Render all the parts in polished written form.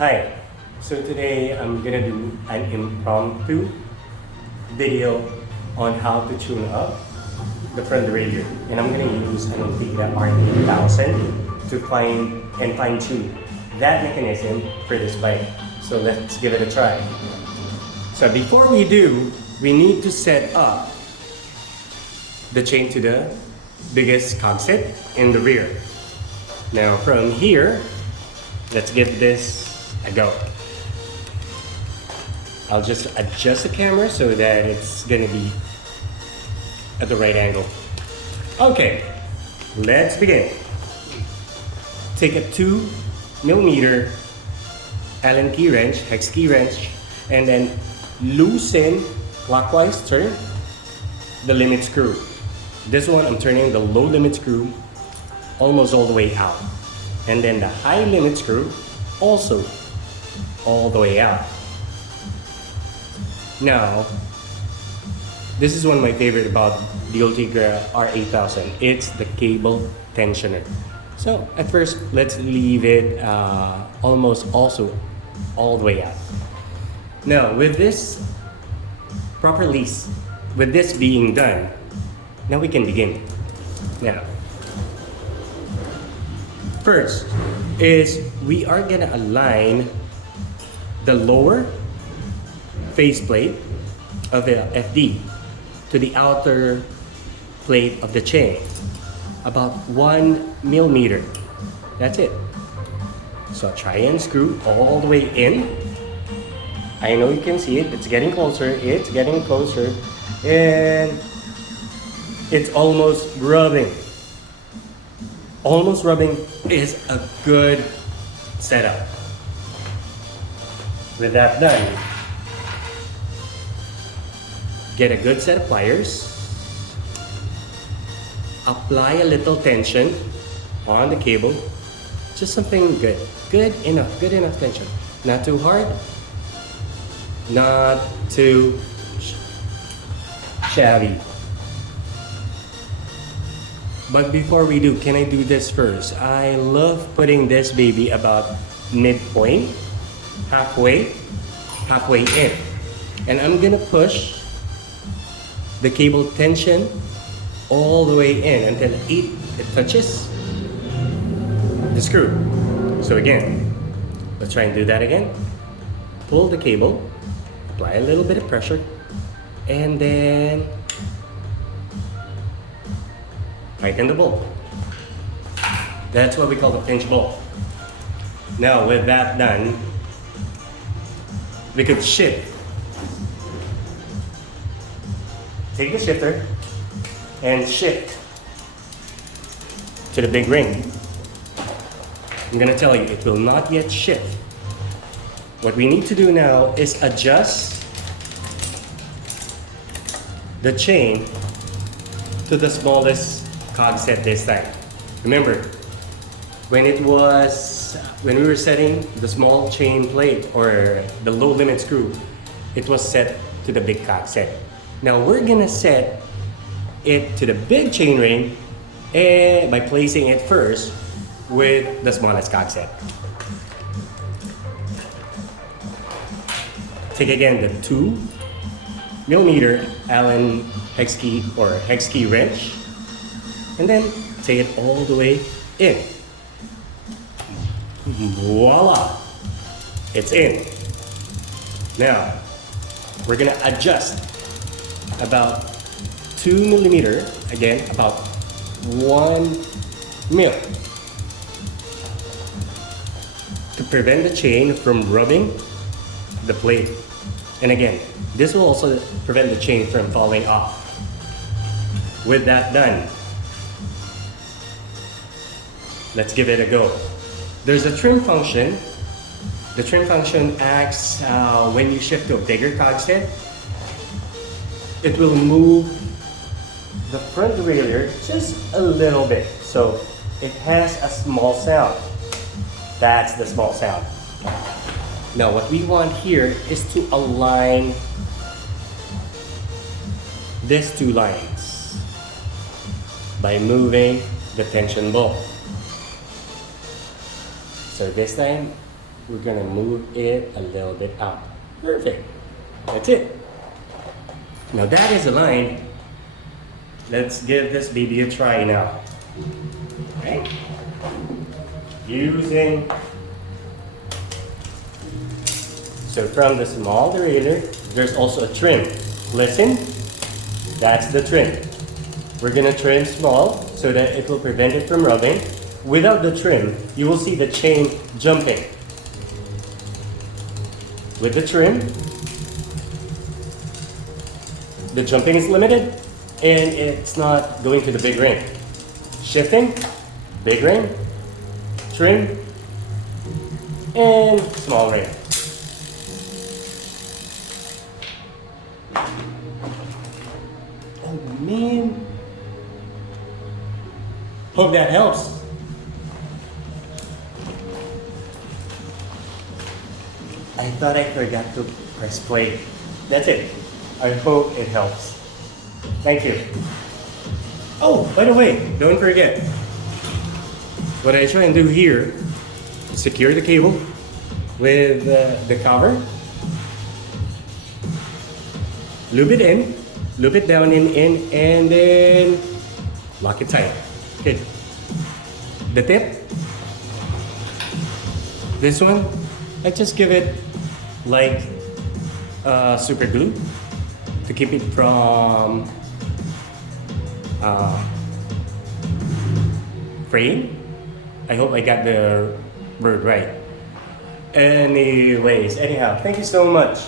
Hi, so today I'm gonna do an impromptu video on how to tune up the front derailleur, and I'm gonna use an Ultegra R8000 to fine tune that mechanism for this bike. So let's give it a try. So before we do, we need to set up the chain to the biggest cogset in the rear. Now from here, let's give this a go. I'll just adjust the camera so that it's gonna be at the right angle. Okay, let's begin. Take a 2mm Allen key wrench, hex key wrench, and then loosen, clockwise turn the limit screw. This one I'm turning the low limit screw almost all the way out, and then the high limit screw also all the way out. Now, this is one of my favorite about the Ultegra R8000. It's the cable tensioner. So at first, let's leave it almost also all the way out. Now, with this proper release, with this being done, now we can begin. Now, first is we are gonna align the lower faceplate of the FD to the outer plate of the chain, about 1mm. That's it. So try and screw all the way in. I know you can see it, it's getting closer, and it's almost rubbing. Almost rubbing is a good setup. With that done, get a good set of pliers, apply a little tension on the cable, just something good enough tension. Not too hard, not too shabby. But before we do, can I do this first? I love putting this baby about midpoint, halfway in. And I'm gonna push the cable tension all the way in until it touches the screw. So again, let's try and do that again. Pull the cable, apply a little bit of pressure, and then tighten the bolt. That's what we call the pinch bolt. Now with that done, we could shift. Take the shifter and shift to the big ring. I'm gonna tell you, it will not yet shift. What we need to do now is adjust the chain to the smallest cog set this time. Remember, when we were setting the small chain plate or the low limit screw, it was set to the big cog set. Now we're gonna set it to the big chain ring by placing it first with the smallest cog set. Take again the 2mm Allen hex key or hex key wrench, and then take it all the way in. Voila! It's in. Now, we're gonna adjust about 2mm, again, about 1mm, to prevent the chain from rubbing the plate. And again, this will also prevent the chain from falling off. With that done, let's give it a go. There's a trim function. The trim function acts when you shift to a bigger cog set. It will move the front derailleur just a little bit. So it has a small sound. That's the small sound. Now what we want here is to align these two lines by moving the tension bolt. So this time, we're gonna move it a little bit up. Perfect. That's it. Now that is aligned. Let's give this baby a try now. Okay. Using, so from the small derailleur, there's also a trim. Listen, that's the trim. We're gonna trim small so that it will prevent it from rubbing. Without the trim, you will see the chain jumping. With the trim, the jumping is limited and it's not going to the big ring. Shifting, big ring, trim, and small ring. Oh man. Hope that helps. I thought I forgot to press play. That's it. I hope it helps. Thank you. Oh, by the way, don't forget. What I try and do here, secure the cable with the cover. Loop it in, loop it down in, and then lock it tight. Okay. The tip, this one, I just give it like super glue to keep it from fraying. I hope I got the word right. Anyhow, thank you so much.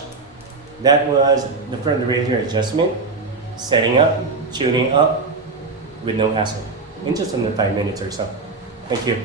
That was the front derailleur adjustment, setting up, tuning up with no hassle in just under 5 minutes or so. Thank you.